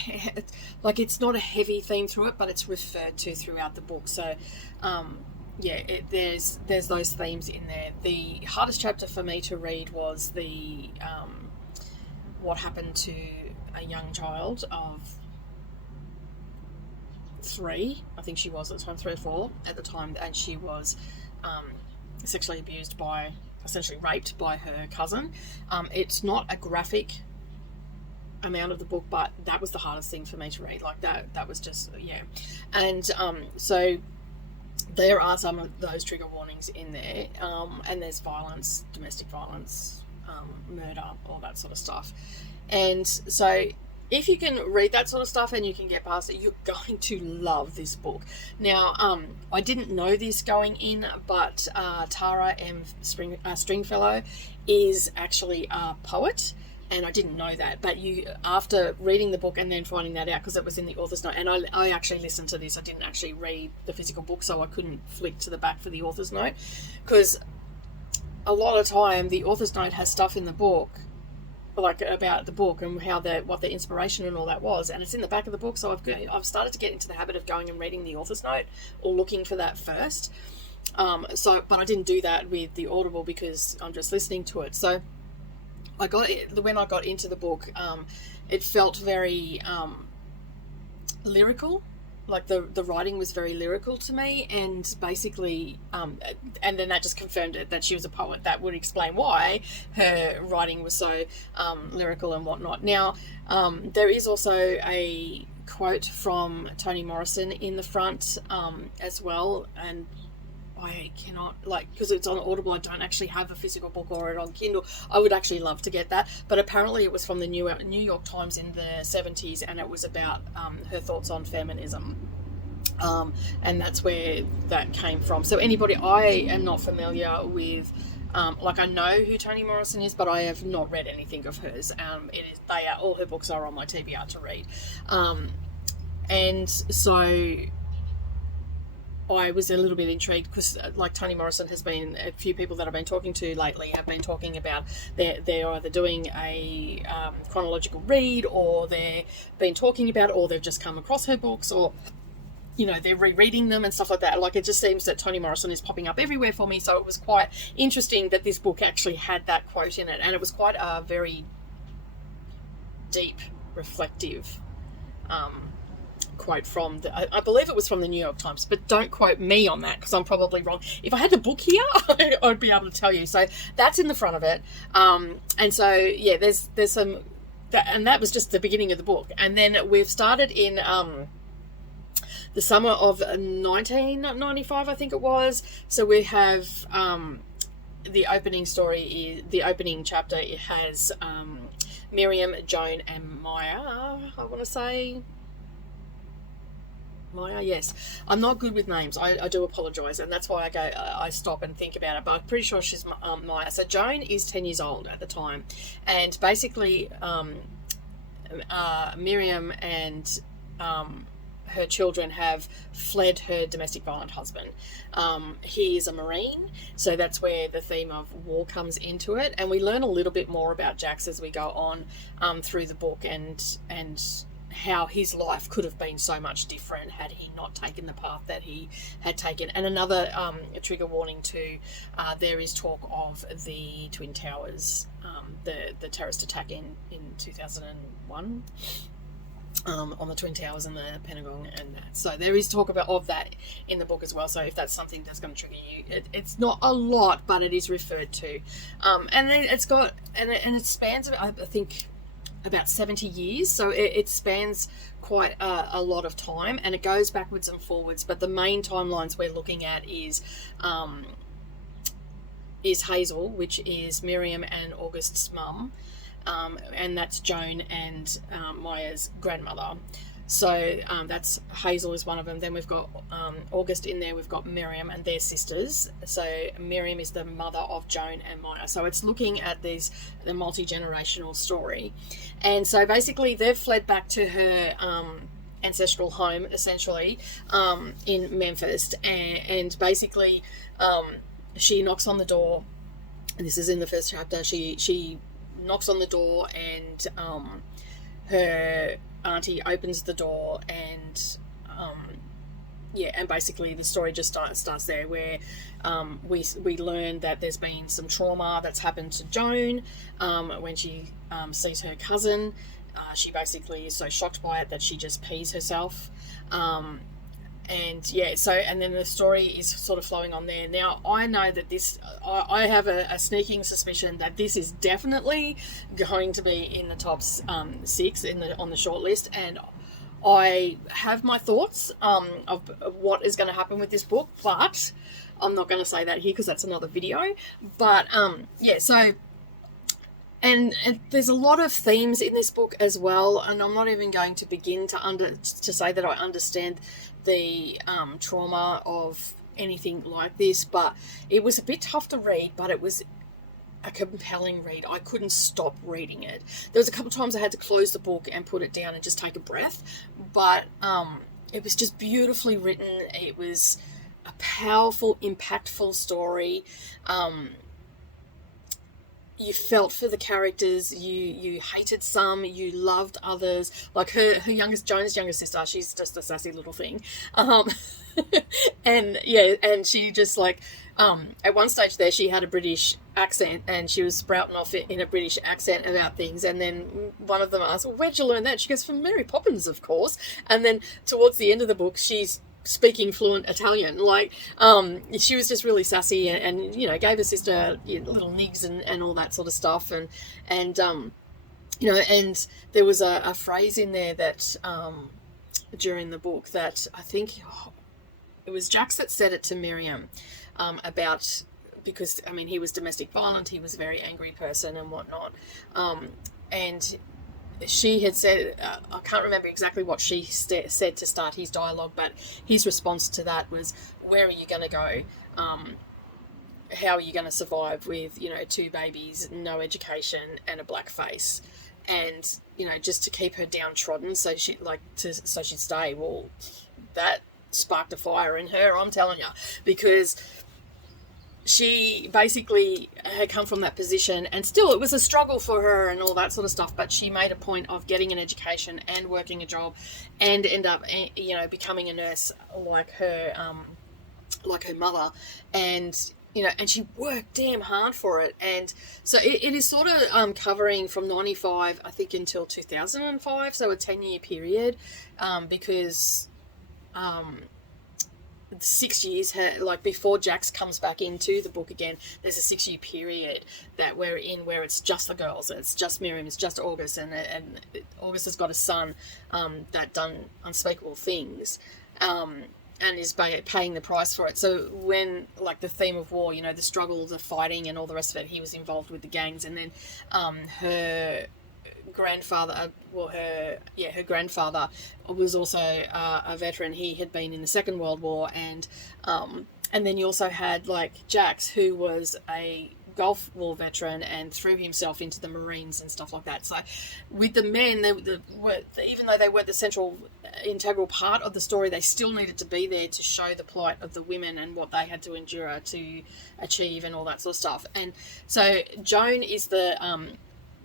it's not a heavy theme through it, but it's referred to throughout the book. So there's those themes in there. The hardest chapter for me to read was the what happened to a young child of 3, I think she was at the time, 3 or 4 at the time, and she was sexually abused essentially raped by her cousin. It's not a graphic amount of the book, but that was the hardest thing for me to read. That was just, and so there are some of those trigger warnings in there, and there's violence, domestic violence, murder, all that sort of stuff. And so if you can read that sort of stuff and you can get past it, you're going to love this book. Now, I didn't know this going in, but Tara M. Stringfellow is actually a poet, and I didn't know that. But after reading the book and then finding that out, because it was in the author's note, and I actually listened to this, I didn't actually read the physical book, so I couldn't flick to the back for the author's note, because a lot of time the author's note has stuff in the book about the book and what the inspiration and all that was, and it's in the back of the book. So I've started to get into the habit of going and reading the author's note or looking for that first. But I didn't do that with the Audible because I'm just listening to it. So when I got into the book, it felt very lyrical. Like the writing was very lyrical to me, and basically, and then that just confirmed it that she was a poet. That would explain why her writing was so lyrical and whatnot. Now, there is also a quote from Toni Morrison in the front as well, and I cannot, because it's on Audible, I don't actually have a physical book or it on Kindle. I would actually love to get that, but apparently it was from the New York Times in the 70s, and it was about her thoughts on feminism, and that's where that came from. So anybody, I am not familiar with, I know who Toni Morrison is, but I have not read anything of hers. All her books are on my TBR to read, and so I was a little bit intrigued because, Toni Morrison has been, a few people that I've been talking to lately have been talking about they're either doing a chronological read, or they've been talking about it, or they've just come across her books, or they're rereading them and stuff like that. It just seems that Toni Morrison is popping up everywhere for me. So it was quite interesting that this book actually had that quote in it, and it was quite a very deep, reflective quote from I believe it was from the New York Times, but don't quote me on that because I'm probably wrong. If I had the book here, I'd be able to tell you. So that's in the front of it, and so yeah, there's some and that was just the beginning of the book, and then we've started in the summer of 1995, I think it was. So we have the opening story, the opening chapter. It has Miriam, Joan, and Maya. I want to say Maya, yes. I'm not good with names. I do apologise, and that's why I stop and think about it, but I'm pretty sure she's Maya. So Joan is 10 years old at the time, and basically Miriam and her children have fled her domestic violent husband. He is a Marine, so that's where the theme of war comes into it, and we learn a little bit more about Jax as we go on through the book, and how his life could have been so much different had he not taken the path that he had taken. And another trigger warning too, there is talk of the Twin Towers, the terrorist attack in 2001 on the Twin Towers and the Pentagon, and that. So there is talk of that in the book as well. So if that's something that's going to trigger you, it's not a lot, but it is referred to, and then it's got and it spans, I think, about 70 years, so it spans quite a lot of time, and it goes backwards and forwards, but the main timelines we're looking at is Hazel, which is Miriam and August's mum, and that's Joan and Maya's grandmother. So that's Hazel is one of them. Then we've got August in there. We've got Miriam, and they're sisters. So Miriam is the mother of Joan and Maya. So it's looking at the multi-generational story. And so basically they've fled back to her ancestral home, essentially, in Memphis. And basically she knocks on the door. And this is in the first chapter. She knocks on the door, and her auntie opens the door, and and basically the story just starts there, where we learn that there's been some trauma that's happened to Joan when she sees her cousin. She basically is so shocked by it that she just pees herself, and then the story is sort of flowing on there. Now, I know that I have a sneaking suspicion that this is definitely going to be in the top 6 on the short list, and I have my thoughts of what is going to happen with this book, but I'm not going to say that here because that's another video. But and there's a lot of themes in this book as well, and I'm not even going to begin to say that I understand the trauma of anything like this, but it was a bit tough to read, but it was a compelling read. I couldn't stop reading it. There was a couple of times I had to close the book and put it down and just take a breath, but it was just beautifully written. It was a powerful, impactful story. You felt for the characters, you hated some, you loved others. Like Joan's younger sister, she's just a sassy little thing. And she just at one stage there, she had a British accent, and she was sprouting off in a British accent about things, and then one of them asked, well, where'd you learn that? She goes, from Mary Poppins, of course. And then towards the end of the book, she's speaking fluent Italian. Like, she was just really sassy, and you know, gave her sister little nigs and all that sort of stuff, and you know, and there was a phrase in there that during the book that I think it was Jax that said it to Miriam, about, because I mean, he was domestic violent, he was a very angry person and whatnot, and she had said, I can't remember exactly what she said to start his dialogue, but his response to that was, where are you going to go? How are you going to survive with, you know, 2 babies, no education, and a black face? And, you know, just to keep her downtrodden so she'd stay. Well, that sparked a fire in her, I'm telling you, because she basically had come from that position, and still it was a struggle for her and all that sort of stuff, but she made a point of getting an education and working a job and end up, you know, becoming a nurse like her mother, and you know, and she worked damn hard for it. And so it is sort of covering from 95, I think, until 2005, so a 10-year period, because 6 years, like before Jax comes back into the book again, there's a 6-year period that we're in where it's just the girls, it's just Miriam, it's just August, and August has got a son that done unspeakable things, and is paying the price for it. So when, like, the theme of war, you know, the struggle, the fighting and all the rest of it, he was involved with the gangs. And then her grandfather, her grandfather was also a veteran. He had been in the Second World War, and then you also had, like, Jax, who was a Gulf War veteran and threw himself into the Marines and stuff like that. So with the men, even though they weren't the central integral part of the story, they still needed to be there to show the plight of the women and what they had to endure to achieve and all that sort of stuff. And so Joan is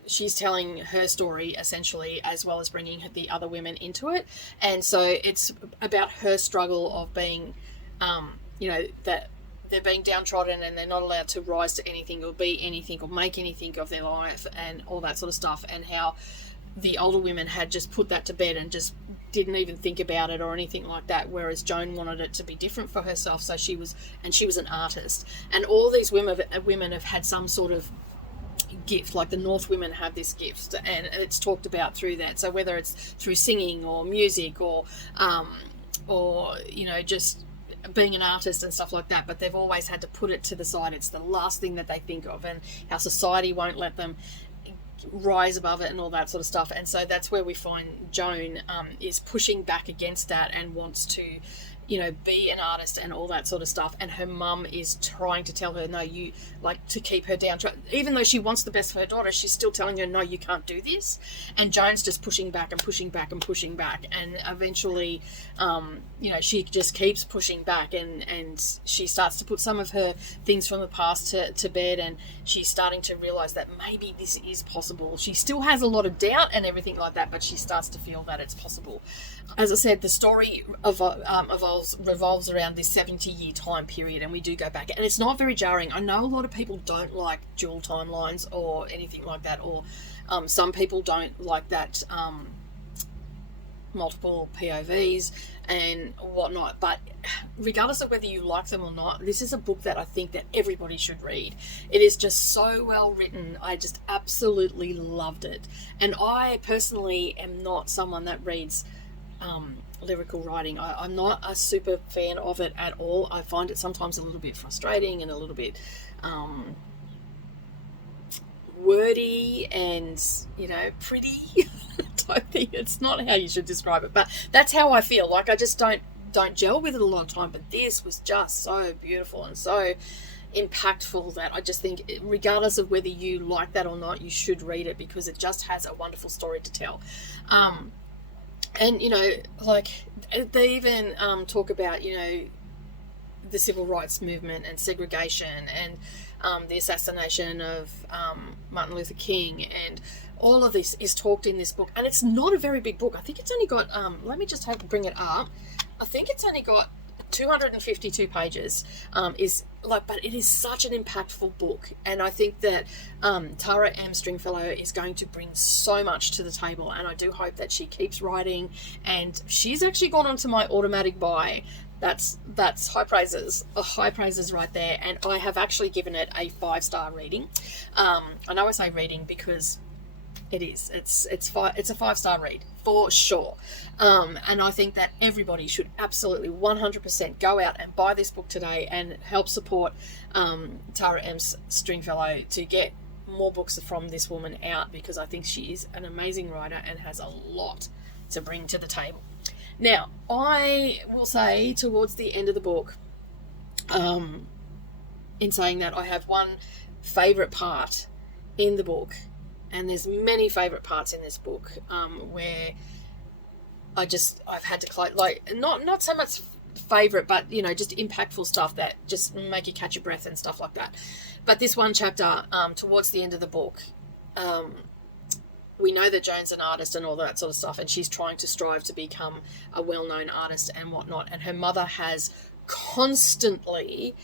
she's telling her story essentially, as well as bringing the other women into it. And so it's about her struggle of being, you know, that they're being downtrodden and they're not allowed to rise to anything or be anything or make anything of their life and all that sort of stuff, and how the older women had just put that to bed and just didn't even think about it or anything like that, whereas Joan wanted it to be different for herself. So she was an artist, and all these women have had some sort of gift. Like the North women have this gift, and it's talked about through that. So whether it's through singing or music or you know, just being an artist and stuff like that, but they've always had to put it to the side. It's the last thing that they think of, and how society won't let them rise above it and all that sort of stuff. And so that's where we find Joan is pushing back against that and wants to, you know, be an artist and all that sort of stuff. And her mum is trying to tell her, no, you, like, to keep her down. Even though she wants the best for her daughter, she's still telling her, no, you can't do this. And Joan's just pushing back and pushing back and pushing back. And eventually, you know, she just keeps pushing back, and she starts to put some of her things from the past to bed, and she's starting to realise that maybe this is possible. She still has a lot of doubt and everything like that, but she starts to feel that it's possible. As I said, the story revolves around this 70-year time period, and we do go back, and it's not very jarring. I know a lot of people don't like dual timelines or anything like that, or some people don't like that multiple POVs and whatnot, but regardless of whether you like them or not, this is a book that I think that everybody should read. It is just so well written. I just absolutely loved it, and I personally am not someone that reads lyrical writing. I'm not a super fan of it at all. I find it sometimes a little bit frustrating and a little bit wordy and, you know, pretty type thing. It's not how you should describe it, but that's how I feel. Like, I just don't gel with it a lot of time, but this was just so beautiful and so impactful that I just think, regardless of whether you like that or not, you should read it, because it just has a wonderful story to tell. And, you know, like, they even talk about, you know, the civil rights movement and segregation and the assassination of Martin Luther King, and all of this is talked in this book. And it's not a very big book. I think it's only got, let me just bring it up. I think it's only got 252 pages, is like, but it is such an impactful book, and I think that Tara M. Stringfellow is going to bring so much to the table, and I do hope that she keeps writing, and she's actually gone onto my automatic buy. That's high praises right there, and I have actually given it a 5-star rating. I know I say reading because it's a 5-star read for sure, and I think that everybody should absolutely 100% go out and buy this book today and help support Tara M. Stringfellow to get more books from this woman out, because I think she is an amazing writer and has a lot to bring to the table. Now, I will say towards the end of the book, in saying that, I have one favourite part in the book, and there's many favourite parts in this book, where I've had to, like, not so much favourite, but, you know, just impactful stuff that just make you catch your breath and stuff like that. But this one chapter, towards the end of the book, we know that Joan's an artist and all that sort of stuff, and she's trying to strive to become a well-known artist and whatnot, and her mother has constantly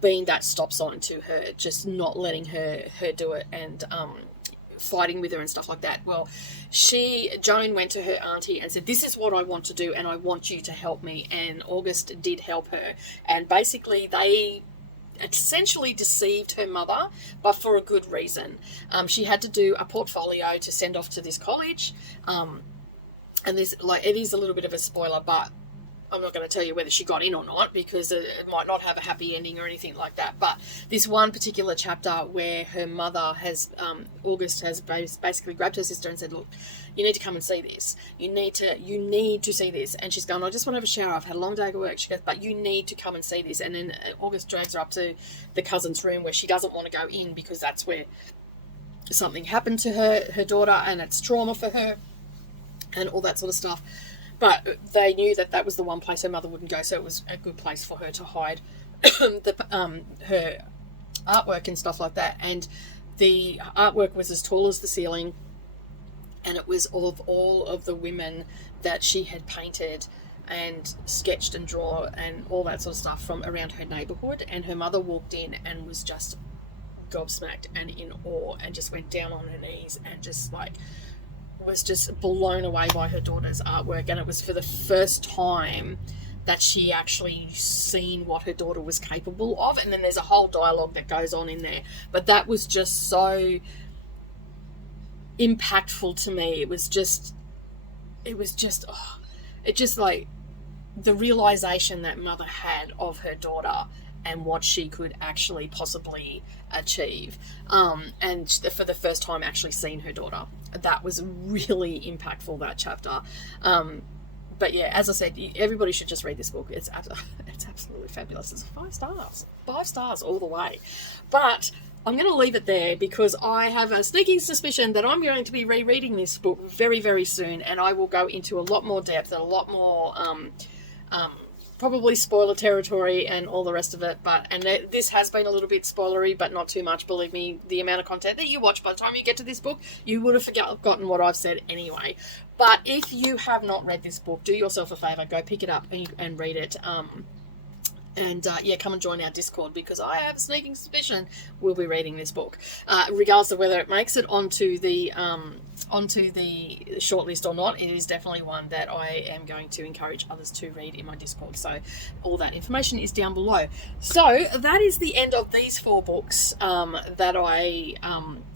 been that stop sign to her, just not letting her do it, and fighting with her and stuff like that. Well, Joan went to her auntie and said, this is what I want to do, and I want you to help me, and August did help her, and basically they essentially deceived her mother, but for a good reason. She had to do a portfolio to send off to this college, and this, like, it is a little bit of a spoiler, but I'm not going to tell you whether she got in or not, because it might not have a happy ending or anything like that. But this one particular chapter where her mother has, August has basically grabbed her sister and said, look, you need to come and see this. You need to see this. And she's going, I just want to have a shower. I've had a long day at work. She goes, but you need to come and see this. And then August drags her up to the cousin's room, where she doesn't want to go in because that's where something happened to her daughter, and it's trauma for her and all that sort of stuff. But they knew that that was the one place her mother wouldn't go, so it was a good place for her to hide her artwork and stuff like that. And the artwork was as tall as the ceiling, and it was of all of the women that she had painted and sketched and drawn and all that sort of stuff from around her neighbourhood. And her mother walked in and was just gobsmacked and in awe, and just went down on her knees and just like was just blown away by her daughter's artwork. And it was for the first time that she actually seen what her daughter was capable of. And then there's a whole dialogue that goes on in there, but that was just so impactful to me. It just like the realization that mother had of her daughter and what she could actually possibly achieve, and for the first time actually seen her daughter. That was really impactful, that chapter. But yeah, as I said, everybody should just read this book. It's absolutely fabulous. It's 5 stars all the way. But I'm going to leave it there, because I have a sneaking suspicion that I'm going to be rereading this book very, very soon, and I will go into a lot more depth and a lot more probably spoiler territory and all the rest of it. This has been a little bit spoilery, but not too much. Believe me, the amount of content that you watch, by the time you get to this book, you would have forgotten what I've said anyway. But if you have not read this book, do yourself a favour, go pick it up and read it. Come and join our Discord, because I have a sneaking suspicion we'll be reading this book, regardless of whether it makes it onto the shortlist or not. It is definitely one that I am going to encourage others to read in my Discord. So all that information is down below. So that is the end of these 4 books that I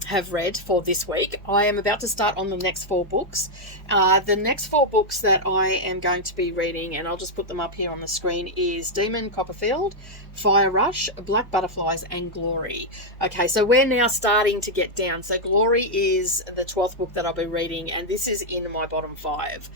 have read for this week. I am about to start on the next 4 books. The next 4 books that I am going to be reading, and I'll just put them up here on the screen, is Demon Copperfield, Fire Rush, Black Butterflies, and Glory. Okay, so we're now starting to get down. So Glory is the 12th book that I'll be reading, and this is in my bottom 5.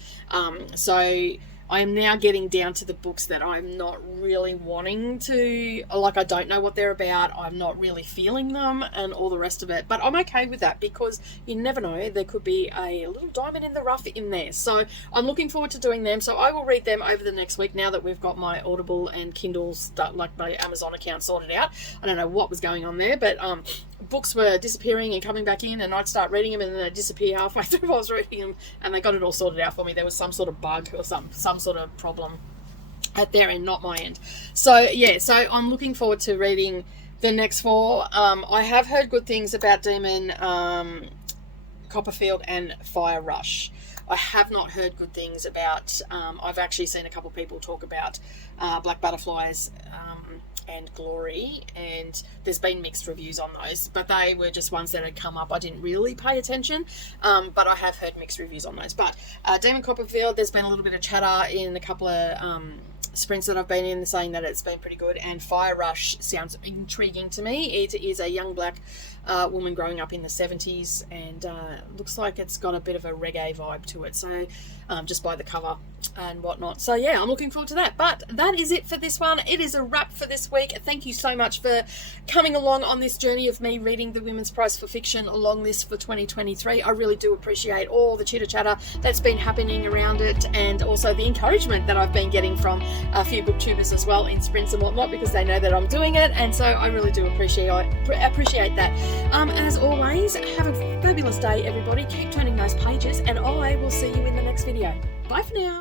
So I am now getting down to the books that I'm not really wanting to, like, I don't know what they're about, I'm not really feeling them and all the rest of it. But I'm okay with that, because you never know, there could be a little diamond in the rough in there. So I'm looking forward to doing them. So I will read them over the next week, now that we've got my Audible and Kindle stuff, like my Amazon account, sorted out. I don't know what was going on there, but books were disappearing and coming back in, and I'd start reading them and then they'd disappear halfway through I was reading them, and they got it all sorted out for me. There was some sort of bug or some sort of problem at their end, not my end. So yeah, so I'm looking forward to reading the next 4. I have heard good things about Demon Copperfield and Fire Rush. I have not heard good things about, I've actually seen a couple people talk about Black Butterflies and Glory, and there's been mixed reviews on those, but they were just ones that had come up. I didn't really pay attention, but I have heard mixed reviews on those. But Demon Copperfield, there's been a little bit of chatter in a couple of sprints that I've been in saying that it's been pretty good, and Fire Rush sounds intriguing to me. It is a young black woman growing up in the 70s, and looks like it's got a bit of a reggae vibe to it, so just by the cover and whatnot. So yeah, I'm looking forward to that. But that is it for this one. It is a wrap for this week. Thank you so much for coming along on this journey of me reading the Women's Prize for Fiction long list for 2023. I really do appreciate all the chitter chatter that's been happening around it, and also the encouragement that I've been getting from a few booktubers as well in sprints and whatnot, because they know that I'm doing it, and so I really do appreciate that. As always, have a fabulous day, everybody. Keep turning those pages, and I will see you in the next video. Bye for now.